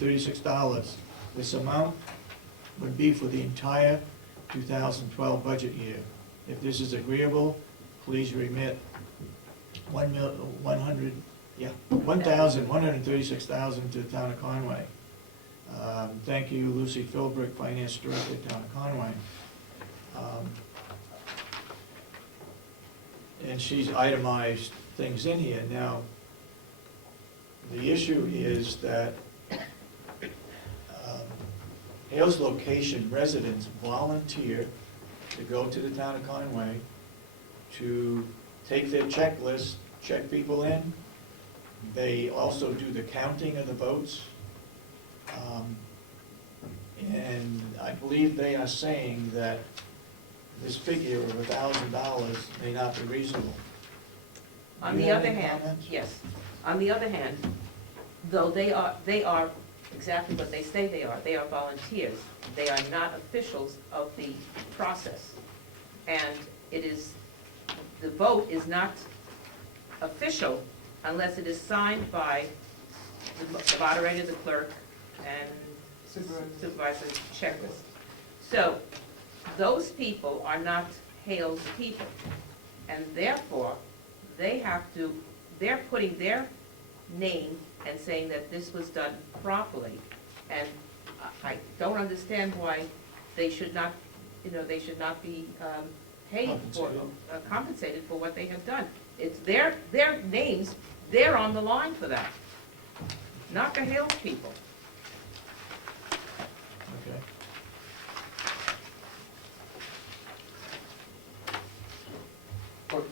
$1,136. This amount would be for the entire 2012 budget year. If this is agreeable, please remit $1,136,000 to the town of Conway. Thank you, Lucy Philbrick, Finance Director, Town of Conway. And she's itemized things in here. Now, the issue is that Hales Location residents volunteer to go to the town of Conway to take their checklist, check people in. They also do the counting of the votes. And I believe they are saying that this figure of $1,000 may not be reasonable. On Do you the have other any hand, comments? yes, on the other hand, though they are exactly what they say they are volunteers. They are not officials of the process. And it is, the vote is not official unless it is signed by the moderator, the clerk, and supervisor checklist. So, those people are not Hale's people, and therefore, they're putting their name and saying that this was done properly. And I don't understand why they should not, they should not be paid for, compensated for what they have done. It's their names, they're on the line for that, not the Hale's people. Okay. But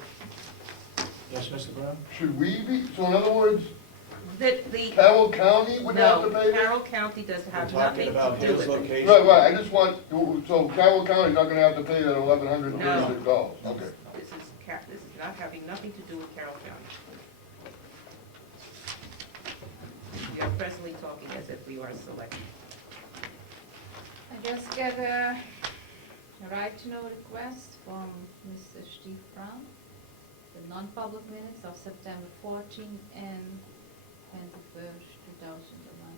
Yes, Mr. Brown? should we be, so in other words, The Carroll County would have to No, pay this? Carroll County does We're have talking nothing about to do Hales with it. Location. Right, I just want, so Carroll County's not gonna have to pay that $1,136? Okay. This is not having nothing to do with Carroll County. We are presently talking as if we are selected. I just get a right-to-know request from Mr. Steve Brown, the non-public minutes of September 14 and 21st, 2011.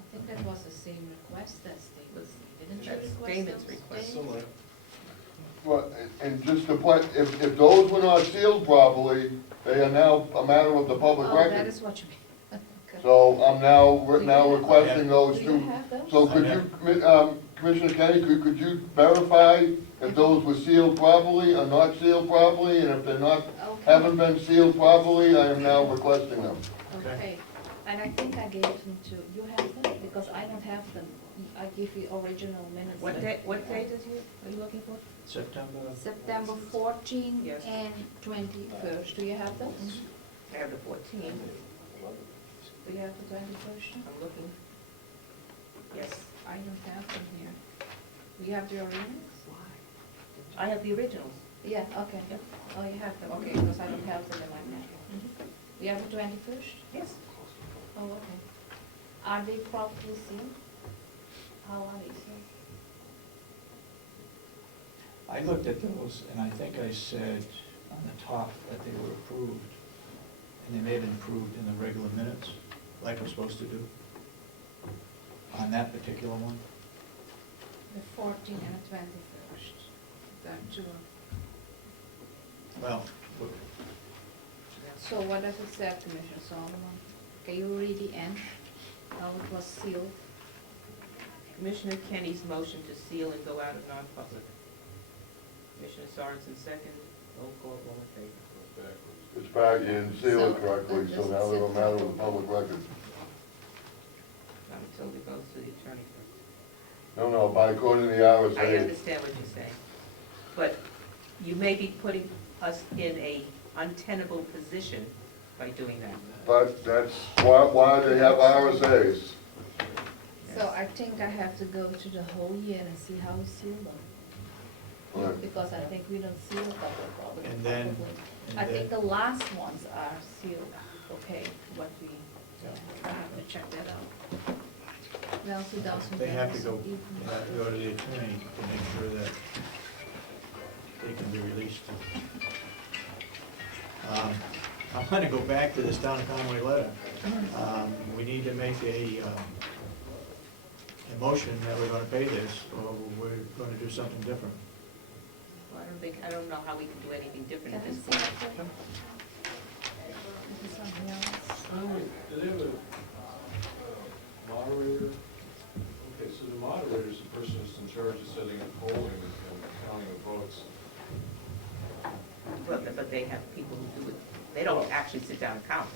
I think that was the same request as David's. Didn't you That's request David's those, request. Dave? Well, and just to point, if those were not sealed properly, they are now a matter of the public Oh, that record. is what you mean. Okay. So I'm now Do you have- requesting those Do you two. have those? So could you, Commissioner Kenny, could you verify if those were sealed properly or not sealed properly? And if they're not, Okay. haven't been sealed properly, I am now requesting them. Okay, and I think I gave them to, you have them? Because I don't have them. I give you original minutes. What date are you looking for? September 14 Yes. and 21st. Do you have those? I have the 14th. Do you have the 21st? I'm looking. Yes, I don't have them here. Do you have the originals? I have the originals. Yeah, okay. Yeah. Oh, you have them, okay, because I don't have them in my packet. You have the 21st? Yes. Oh, okay. Are they properly sealed? How are they sealed? I looked at those, and I think I said on the top that they were approved, and they may have been approved in the regular minutes, like we're supposed to do, on that particular one. The 14th and the 21st. There are two. Well, look, So what does it say, Commissioner Solomon? Can you read the end, how it was sealed? Commissioner Kenny's motion to seal and go out of non-public. Commissioner Sorensen second. Roll call, all in favor. It's back, you didn't seal it So, correctly, so now they're a matter of the public record. Not until it goes to the attorney first. No, by according to the I RSA, understand what you're saying, but you may be putting us in a untenable position by doing that. but that's why they have RSAs. So I think I have to go to the whole year and see how we seal them. Right. Because I think we don't seal a couple probably. And then- I think the last ones are sealed, okay, what we, yeah, I have to check that out. Well, 2000. they have to go to the attorney to make sure that they can be released. I'm gonna go back to this town of Conway letter. We need to make a motion that we're gonna pay this, or we're gonna do something different. Well, I don't know how we can do anything different at Can I this see point. that? This is something else. Do they have a moderator? Okay, so the moderator is the person who's in charge of setting up polling and counting of votes. But they have people who do it, they don't actually sit down and count.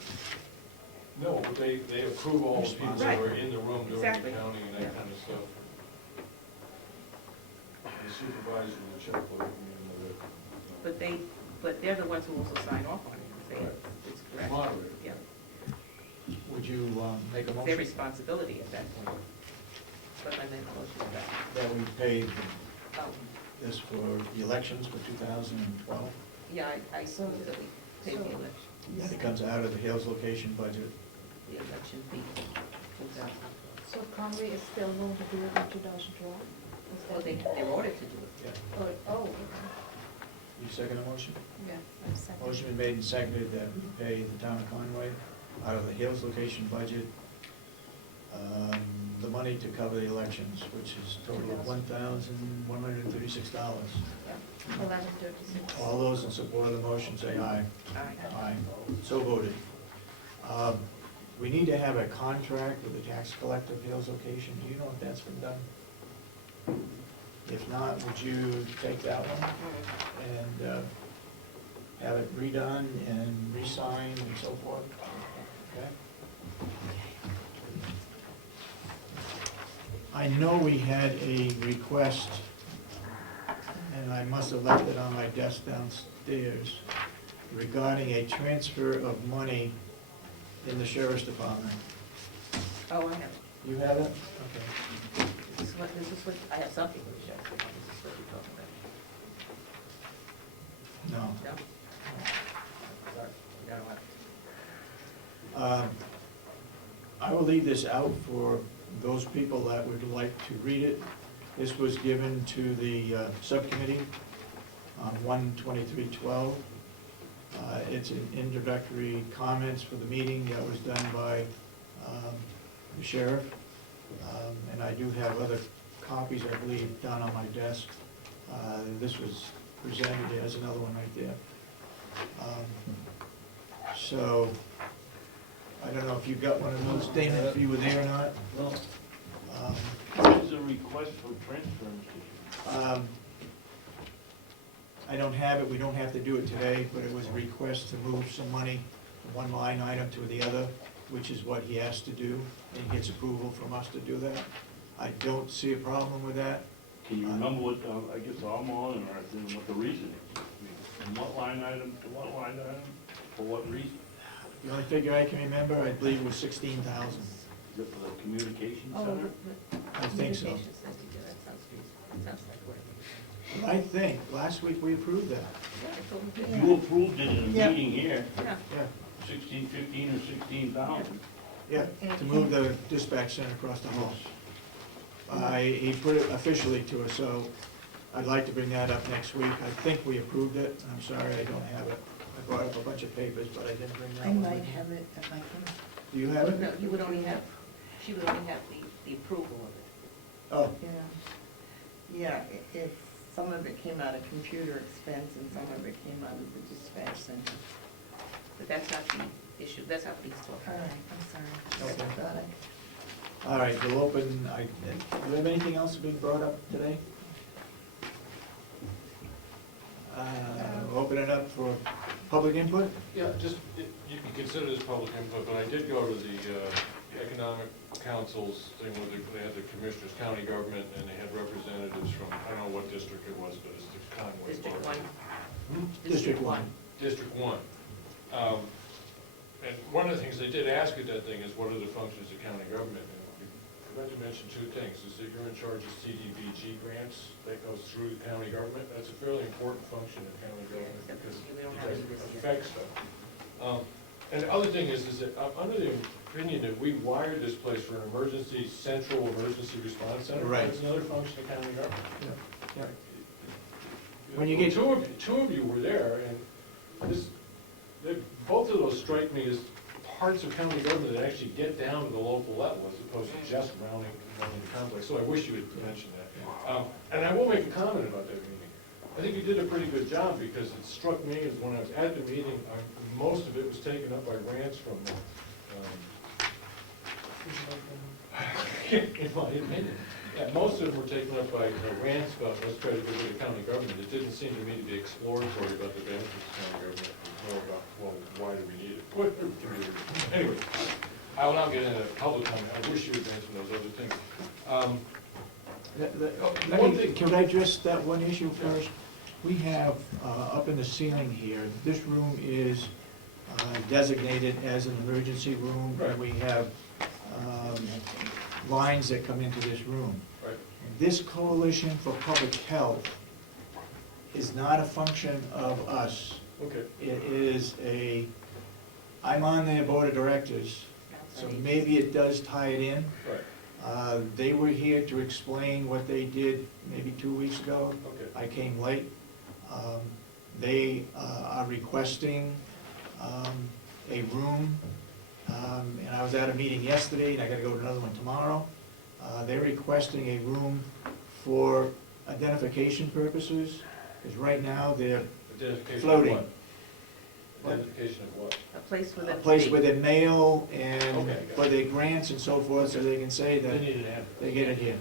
No, but they approve all the people that are in the room doing the Exactly. counting and Yeah. that kind of stuff. The supervisor will check with But they're the ones who also sign off on it, say Right. it's the correct. moderator. Yeah, Would you make a it's their motion responsibility at that point. But I make a motion to that. that we pay Oh, this for the elections for 2012? yeah, I saw that we paid the So- election, That it comes out of the Hales location budget. the election fee. So Conway is still going to do it in 2012? Well, they're ordered to do it. Yeah. Oh, okay. You second the motion? Yeah, I'm second. Motion been made and seconded that we pay the town of Conway out of the Hales location budget, the money to cover the elections, which is a total of $1,136. Yeah, 11:36. All those in support of the motion say aye. Aye. Aye. So voted. We need to have a contract with the tax collector of Hales location. Do you know if that's been done? If not, would you take that one and have it redone and re-signed and so forth? Okay? I know we had a request, and I must have left it on my desk downstairs, regarding a transfer of money in the sheriff's department. Oh, I have it. You have it? Okay. This is what, I have something to show. This is what you're talking No. about. No? Sorry, I don't have it. I will leave this out for those people that would like to read it. This was given to the subcommittee on 1/23/12. It's an introductory comments for the meeting that was done by the sheriff. And I do have other copies, I believe, down on my desk. This was presented, there's another one right there. So, I don't know if you got one of those, Dana, if you were there or not. No. Um, What is the request for transfer, Mr. Chairman? I don't have it, we don't have to do it today, but it was a request to move some money from one line item to the other, which is what he has to do, and he gets approval from us to do that. I don't see a problem with that. Can you remember what, I guess I'm on, or what the reason is? From what line item to what line item, for what reason? The only figure I can remember, I believe, was 16,000. Is it for the communication Oh, center? I think so. Communications, thank you, that sounds like work. I think, last week we approved that. Yeah, I told him to. You approved it in a Yeah. meeting here, Yeah. Yeah, 1615 or 16,000. yeah, to move the dispatch center across the hall. He put it officially to us, so I'd like to bring that up next week. I think we approved it. I'm sorry, I don't have it. I brought up a bunch of papers, but I didn't bring that I one. might with me. have it if I can. Do you have it? No, you would only have, she would only have the approval of it. Oh, Yeah, if some of it came out of computer expense and some of it came out of the dispatch center. But that's not the issue, that's not what he's talking All about. right, I'm sorry. Okay. Got it. all right, we'll open, do you have anything else being brought up today? Open it up for public input? Yeah, just, you can consider this public input, but I did go to the Economic Council's thing where they had the commissioners, county government, and they had representatives from, I don't know what district it was, but it's the Conway District part. one. District one. District 1. And one of the things they did ask at that thing is, what are the functions of county government? And we forgot to mention two things, is that you're in charge of CDBG grants, that goes through the county government. That's a fairly important function of county government, Yeah, because we don't it have does any this year. affect stuff. And the other thing is that I'm under the opinion that we wired this place for an emergency, central emergency response center. Right. That's another function of county government. Yeah. When you get- Two of you were there, and this, both of those strike me as parts of county government that actually get down to the local level as opposed to just running the complex. So I wish you had mentioned that. And I will make a comment about that meeting. I think you did a pretty good job because it struck me as when I was at the meeting, most of it was taken up by rants from, in my opinion. Yeah, most of them were taken up by rants about let's try to get rid of county government. It didn't seem to me to be exploratory about the benefits of county government. It was more about, well, why do we need it? Anyway, I will not get into public comment. I wish you had mentioned those other things. Can I address that one issue first? We have, up in the ceiling here, this room is designated as an emergency room. Right. And we have lines that come into this room. Right. This Coalition for Public Health is not a function of us. Okay. It is I'm on their board of directors, so maybe it does tie it in. Right. They were here to explain what they did maybe 2 weeks ago. Okay. I came late. They are requesting a room, and I was at a meeting yesterday, and I gotta go to another one tomorrow. They're requesting a room for identification purposes, because right now they're Identification floating. of what? Identification of what? A place for A them to place be. where they mail and Okay, got for their grants and so forth, so they can say They that need an address. they get it here.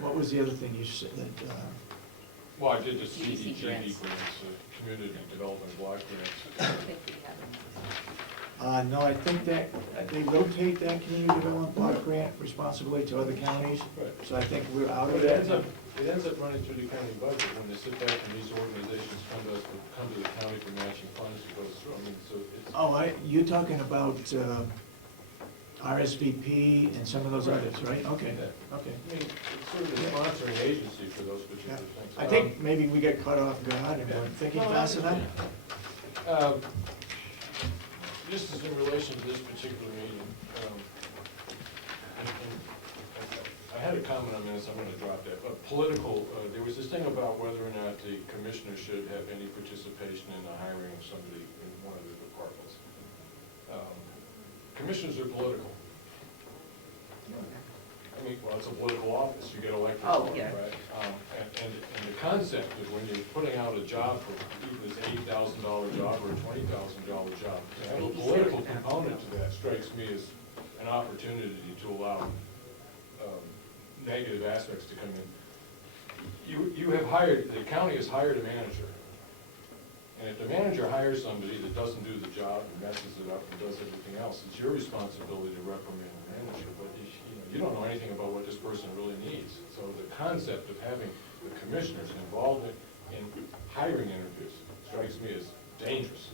What was the other thing you said that, Well, I did the CCC CDGD grants. grants, Community Development Block grants. I think we have them. no, I think that, they rotate that community development block grant responsibility to other counties, Right. so I think we're out of But it ends that. up, running through the county budget when they sit back and these organizations come to the county for matching funds, it goes through. I mean, so it's. Oh, you're talking about RSVP and some of those others, right? Okay, Yeah. okay. I mean, it's sort of a sponsoring agency for those particular things. I think maybe we got caught off guard and weren't thinking No, I fast enough. understand. This is in relation to this particular meeting. I had a comment on this, I'm gonna drop that, but political, there was this thing about whether or not the commissioner should have any participation in the hiring of somebody in one of the departments. Commissioners are political. I mean, well, it's a political office, you get elected Oh, for it, yeah. right? And the concept is when you're putting out a job for even this $8,000 job or a $20,000 job, to have a political component to that strikes me as an opportunity to allow negative aspects to come in. You have hired, the county has hired a manager. And if the manager hires somebody that doesn't do the job and messes it up and does everything else, it's your responsibility to reprimand the manager. But you don't know anything about what this person really needs. So the concept of having the commissioners involved in hiring interviews strikes me as dangerous.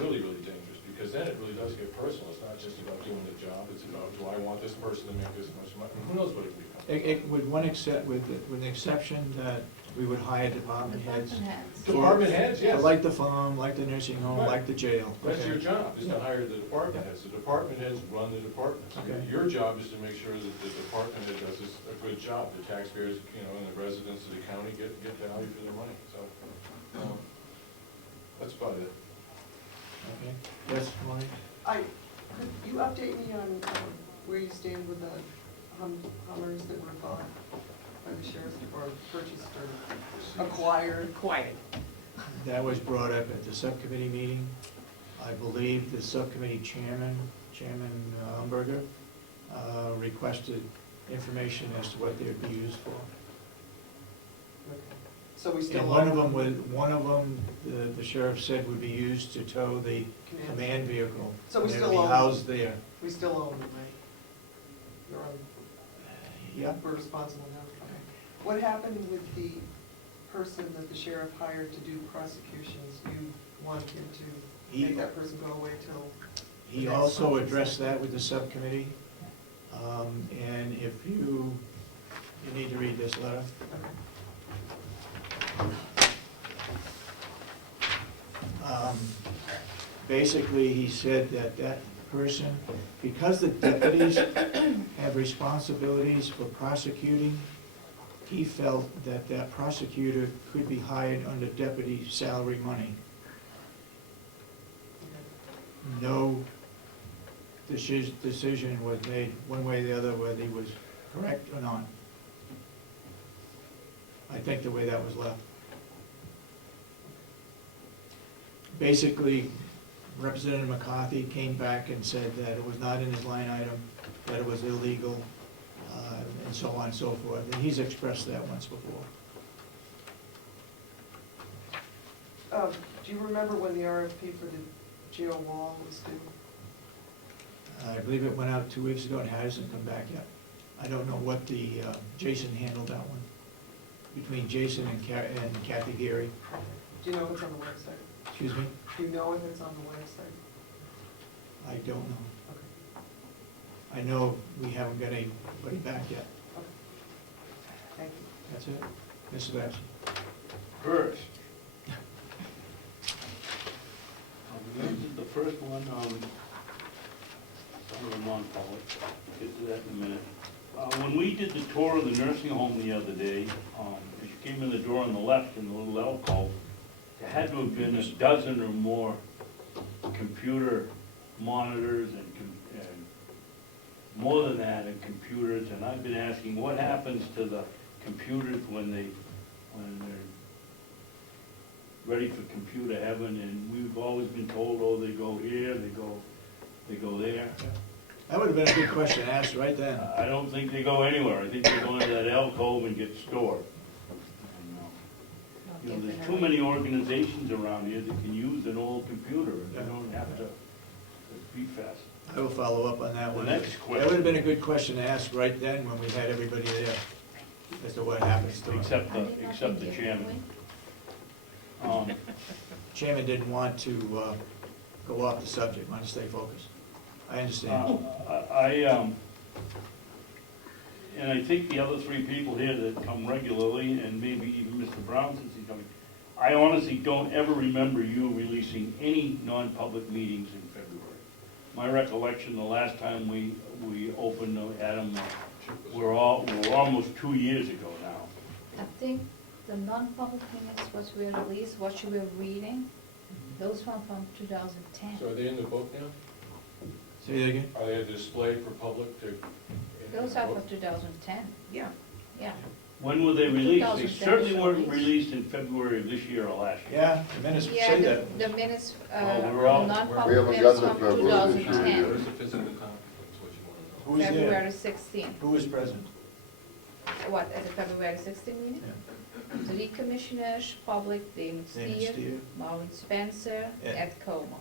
Really, really dangerous, because then it really does get personal. It's not just about doing the job, it's about, do I want this person to make this much money? Who knows what it becomes? With the exception that we would hire department heads. Department heads, yes. Like the farm, like the nursing home, Right. like the jail. That's Okay. your job, is to hire the department heads. The department heads run the departments. Okay. Your job is to make sure that the department head does a good job. The taxpayers, and the residents of the county get value for their money, so. That's about it. Okay, yes, Maureen? Could you update me on where you stand with the Hummers that were bought by the sheriff, or purchased or acquired? Required. That was brought up at the subcommittee meeting. I believe the subcommittee chairman, Umberger, requested information as to what they would be used for. So we still And own one of them, the sheriff said would be used to tow the command vehicle. So we and still they'll own be them? housed there. We still own them, right? You're on, Yep. we're responsible now. Okay. What happened with the person that the sheriff hired to do prosecutions? You want him to He- make that person go away till? He next also month? addressed that with the subcommittee. And if you need to read this letter. Okay. Basically, he said that that person, because the deputies have responsibilities for prosecuting, he felt that that prosecutor could be hired under deputy salary money. no decision was made one way or the other whether he was correct or not. I think the way that was left. Basically, Representative McCarthy came back and said that it was not in his line item, that it was illegal, and so on and so forth. And he's expressed that once before. Do you remember when the RFP for the jail wall was due? I believe it went out 2 weeks ago and hasn't come back yet. I don't know what Jason handled that one, between Jason and Kathy Geary. Do you know if it's on the website? Excuse me? Do you know if it's on the website? I don't know. Okay, I know we haven't got anybody back yet. okay. Thank you. That's it. Mr. Babson? First. The first one, some of the non-public, get to that in a minute. When we did the tour of the nursing home the other day, as you came in the door on the left in the little alcove, there had to have been a dozen or more computer monitors and more than that in computers, and I've been asking what happens to the computers when they're ready for computer heaven, and we've always been told, oh, they go here, they go there. That would have been a good question asked right then. I don't think they go anywhere. I think they go into that alcove and get stored. You know, there's too many organizations around here that can use an old computer, and they don't have to be fast. I will follow up on that one. The next That question. would have been a good question to ask right then when we had everybody there, as to what happens to them. Except the chairman. Chairman didn't want to go off the subject, wanted to stay focused. I understand. And I think the other three people here that come regularly, and maybe even Mr. Brown since he's coming, I honestly don't ever remember you releasing any non-public meetings in February. My recollection, the last time we opened Adam, we're almost 2 years ago now. I think the non-public minutes what we released, what you were reading, those one from 2010. So are they in the book now? Say that again? Are they displayed for public to? Those are for 2010, Yeah. yeah. When were they released? They 2010 certainly weren't released. released in February of this year or last year. Yeah, the minutes Yeah, say that. the minutes, we're all- the We non-public haven't minutes gotten from to February this year 2010, Where's the physical copy? That's what you want to know. Who was there? February 16. Who was present? What, at the February 16 meeting? Yeah. 3 commissioners, public, David David Steer, Steer. Marlon Spencer, Yeah. Ed Comeau.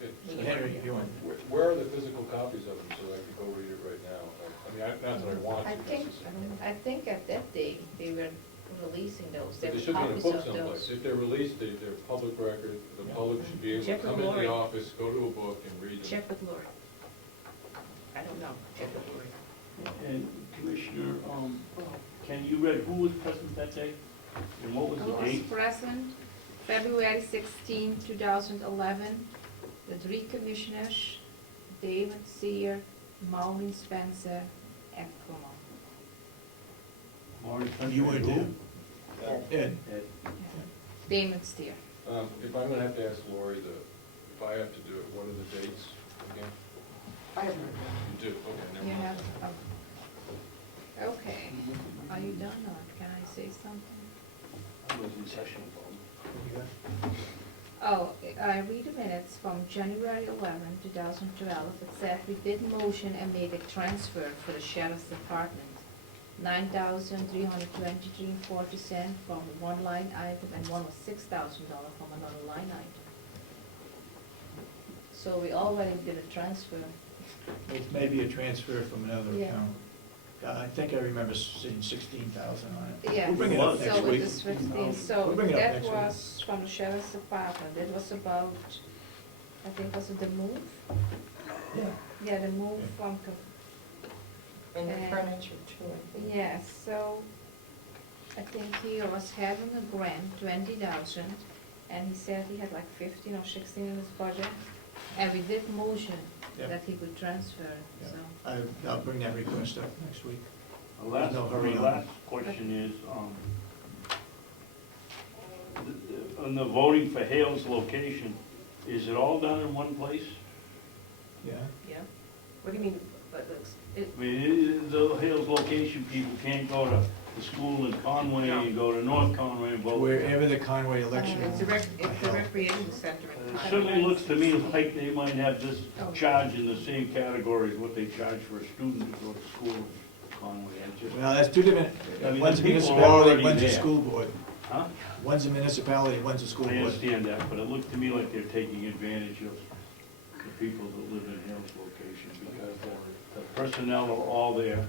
Okay, So so Henry, you want? where are the physical copies of them so I could go read it right now? I mean, not that I want I to think, necessarily. I think at that day, they were releasing those, But there they were should be in a copies book of someplace. those. If they're released, they're public record. The public should be able to Check with come into Lori. the office, go to a book and read them. Check with Lori. I don't know, check with Lori. And Commissioner, Ken, you read who was present that day? And what was I the was date? present February 16, 2011, the 3 commissioners, David Seer, Marlon Spencer, and Comeau. Marty Spencer, You weren't who? there? Ed? Ed. Damon Steer. If I'm gonna have to ask Lori, if I have to do it, what are the dates again? I haven't read that. You do, okay, never You mind. have, okay, are you done, or can I say something? I was in session, Bob. Oh, I read the minutes from January 11, 2012. It said we did motion and made a transfer for the sheriff's department, $9,323.40 from one line item, and one was $6,000 from another line item. So we already did a transfer. It may be a transfer from another Yeah. account. I think I remember seeing 16,000 on it. Yeah, We'll bring it up so next it week. is 15, We'll so bring it up that next week. was from the sheriff's department. It was about, I think, was it the move? Yeah. Yeah, the move from, And the And- furniture too, I think. yes, so I think he was having a grant, 20,000, and he said he had like 15 or 16 in his budget. And we did motion Yeah. that he could transfer, Yeah. so. I'll bring that request up next week. The last, No hurry the on last question is, on the voting for Hale's location, Is it all done in one place? Yeah, Yeah? What do you mean, but it, I mean, the Hales location people can't go to the school in Conway and go to North Conway and vote. wherever the Conway election. it's the recreation center. It certainly looks to me like they might have this charge in the same category as what they charge for a student to go to school in Conway. I just, Well, that's two different, I mean, one's a the people are municipality, already one's a there. school board. huh? One's a municipality, one's a school I board. understand that, but it looked to me like they're taking advantage of the people that live in Hales location because the personnel are all there.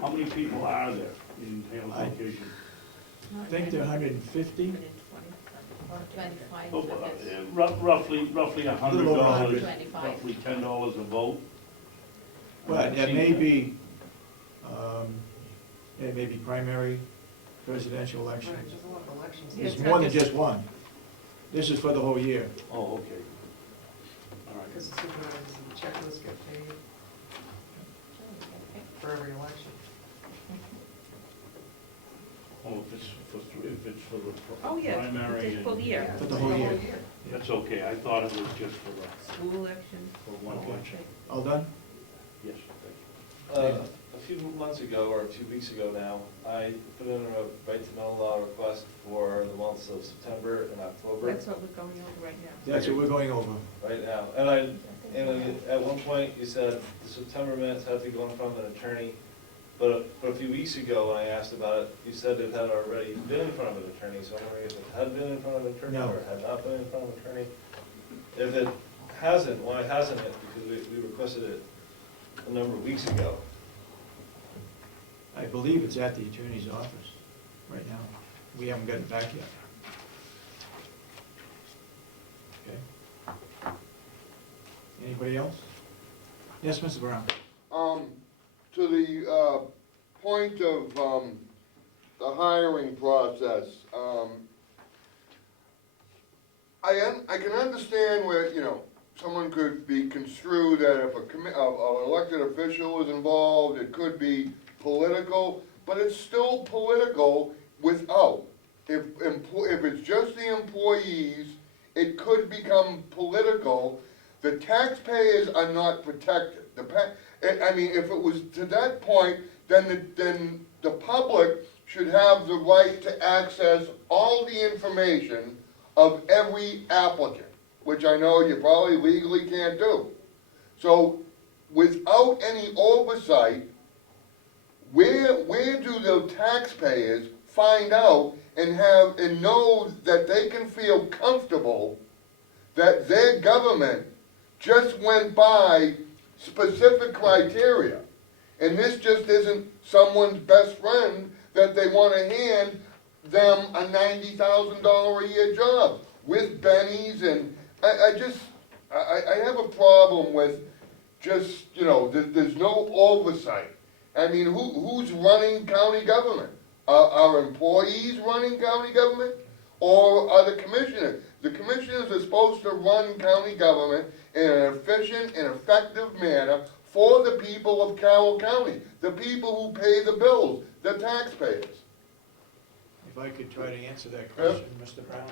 How many people are there in Hales I- location? I think they're 150. Or 25 Oh, for this. Roughly $100, Little over 100. roughly $10 a vote. But it may be, it may be primary presidential Right, elections. there's a lot of elections. Yeah, It's it's more not than just- just one. This is for the whole year. Oh, okay. All right. Because the supervisors and the checklists get paid for every election. Oh, if it's for the Oh, yeah, primary it's for the and, year. For the whole year. that's okay, I thought it was just for the, School election. for one election. All done? Yes, thank you. A few months ago, or 2 weeks ago now, I put in a right to know law request for the months of September and October, That's what we're going over right now. That's what we're going over. right now. And at one point, you said the September minutes had to go in front of an attorney, but a few weeks ago, when I asked about it, you said it had already been in front of an attorney, so I'm wondering if it had been in front of an attorney No. or had not been in front of an attorney. If it hasn't, why hasn't it? Because we requested it a number of weeks ago. I believe it's at the attorney's office right now. We haven't got it back yet. Okay. Anybody else? Yes, Mr. Brown? To the, point of, the hiring process, I can understand where, someone could be construed that if an elected official is involved, it could be political, but it's still political without. If it's just the employees, it could become political. The taxpayers are not protected. If it was to that point, then the public should have the right to access all the information of every applicant, which I know you probably legally can't do. So, without any oversight, where do the taxpayers find out and know that they can feel comfortable that their government just went by specific criteria? And this just isn't someone's best friend that they want to hand them a $90,000 a year job with bennies, and I have a problem with just, there's no oversight. I mean, who's running county government? Are employees running county government, or are the commissioners? The commissioners are supposed to run county government in an efficient and effective manner for the people of Carroll County, the people who pay the bills, the taxpayers. If I could try to answer that question, Mr. Brown.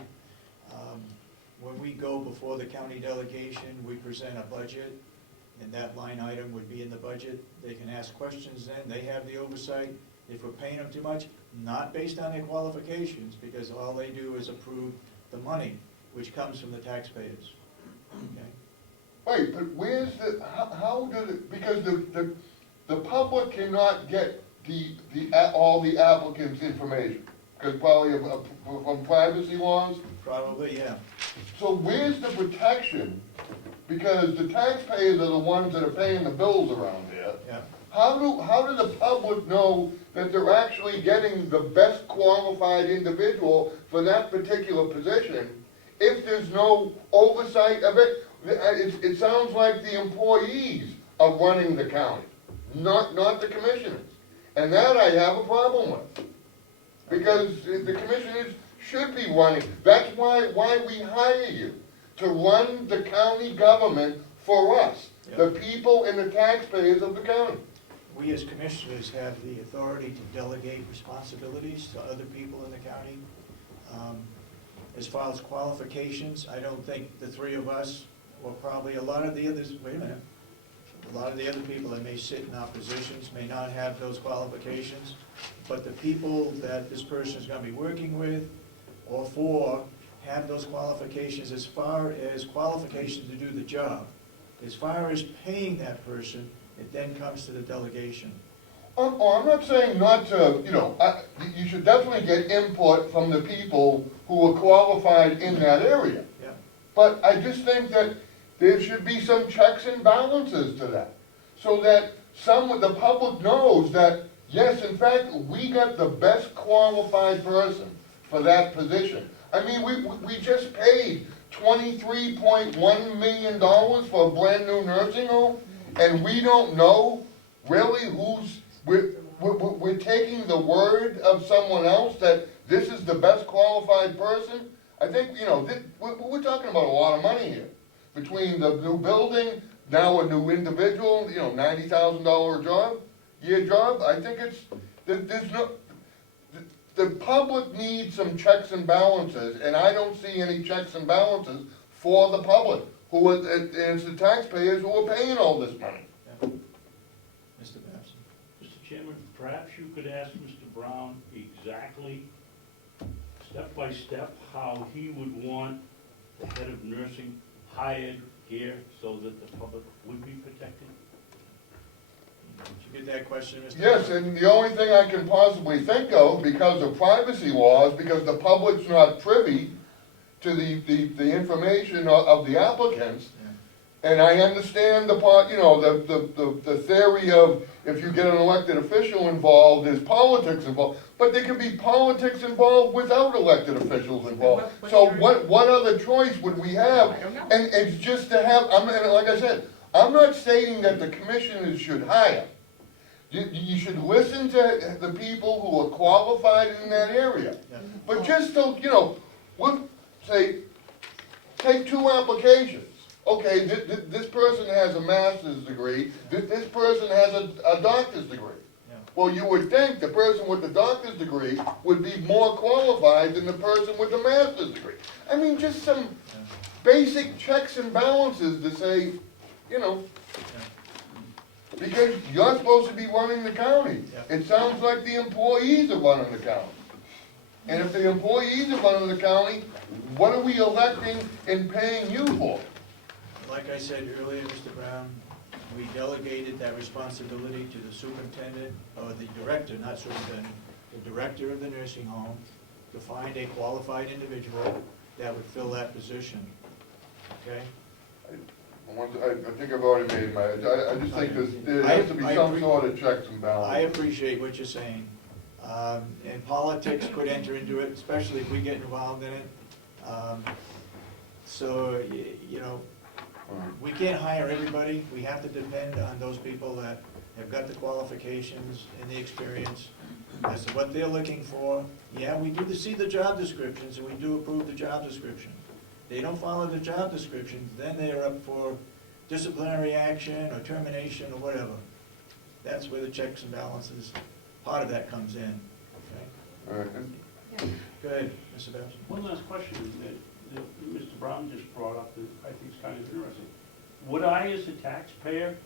When we go before the county delegation, we present a budget, and that line item would be in the budget. They can ask questions then, they have the oversight. If we're paying them too much, not based on their qualifications, because all they do is approve the money, which comes from the taxpayers. Okay? Right, but where's how does it, because the public cannot get all the applicants' information, because probably from privacy laws. Probably, yeah. So where's the protection? Because the taxpayers are the ones that are paying the bills around here. Yeah. How do the public know that they're actually getting the best qualified individual for that particular position if there's no oversight of it? It sounds like the employees are running the county, not the commissioners. And that I have a problem with. Because the commissioners should be running. That's why we hire you, to run the county government for us, the people and the taxpayers of the county. We as commissioners have the authority to delegate responsibilities to other people in the county. as far as qualifications, I don't think the three of us, or probably a lot of the others, wait a minute, a lot of the other people that may sit in our positions may not have those qualifications, but the people that this person is gonna be working with or for have those qualifications as far as qualifications to do the job. As far as paying that person, it then comes to the delegation. I'm not saying not to, you should definitely get input from the people who are qualified in that area. Yeah. But I just think that there should be some checks and balances to that. So that the public knows that, yes, in fact, we got the best qualified person for that position. I mean, we just paid $23.1 million for a brand new nursing home, and we don't know really we're taking the word of someone else that this is the best qualified person. I think, we're talking about a lot of money here. Between the new building, now a new individual, $90,000 year job, I think the public needs some checks and balances, and I don't see any checks and balances for the public, and it's the taxpayers who are paying all this money. Mr. Babson? Mr. Chairman, perhaps you could ask Mr. Brown exactly, step by step, how he would want the head of nursing hired here so that the public would be protected? Did you get that question, Mr.? Yes, and the only thing I can possibly think of, because of privacy laws, because the public's not privy to the information of the applicants, and I understand the part, the theory of if you get an elected official involved, there's politics involved, but there can be politics involved without elected officials involved. So what other choice would we have? I don't know. And it's just to have, and like I said, I'm not saying that the commissioners should hire. You should listen to the people who are qualified in that area. Yeah. But just so, take two applications. Okay, this person has a master's degree, this person has a doctor's degree. Yeah. Well, you would think the person with the doctor's degree would be more qualified than the person with the master's degree. I mean, just some basic checks and balances to say, because you're supposed to be running the county. Yeah. It sounds like the employees are running the county. And if the employees are running the county, what are we electing and paying you for? Like I said earlier, Mr. Brown, we delegated that responsibility to the superintendent, or the director, not superintendent, the director of the nursing home, to find a qualified individual that would fill that position, okay? I think I've already made my, I just think there has to be some sort of checks and balances. I appreciate what you're saying, and politics could enter into it, especially if we get involved in it. So, we can't hire everybody, we have to depend on those people that have got the qualifications and the experience as to what they're looking for. Yeah, we do see the job descriptions, and we do approve the job description. They don't follow the job description, then they are up for disciplinary action or termination or whatever. That's where the checks and balances, part of that comes in, okay? All right. Go ahead, Mr. Babson. One last question that Mr. Brown just brought up that I think is kind of interesting. Would I, as a taxpayer,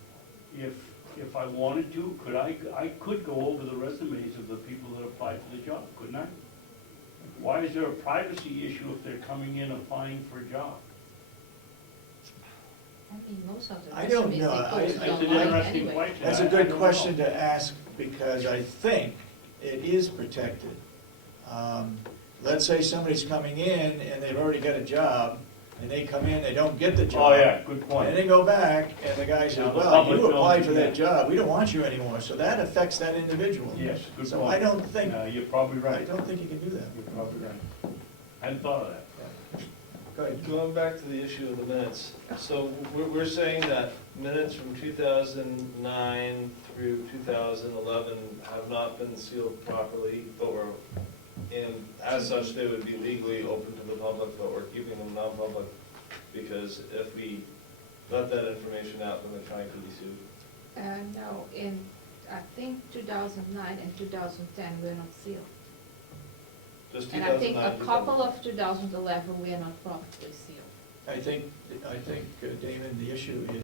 if I wanted to, I could go over the resumes of the people that applied for the job, couldn't I? Why is there a privacy issue if they're coming in applying for a job? I think most of the I don't resumes know. they post That's an online interesting anyway. question. That's a I good don't question know. to ask, because I think it is protected. Let's say somebody's coming in and they've already got a job, and they come in, they don't get the job. Oh, yeah, good And point. they go back, and the guy says, Now, the well, public you applied knows for that you- job, we don't want you anymore, so that affects that individual. Yes, good point. So I don't think, No, you're probably I right. don't think you can do that. You're probably right. I hadn't thought of that. Go ahead. Going back to the issue of the minutes, so we're saying that minutes from 2009 through 2011 have not been sealed properly, but were, and as such, they would be legally open to the public, but we're keeping them non-public, because if we let that information out, then the county could be sued. No, I think 2009 and 2010 were not sealed. Just And I think 2009, a couple of 2011 were not properly sealed. I think, Damon, the issue is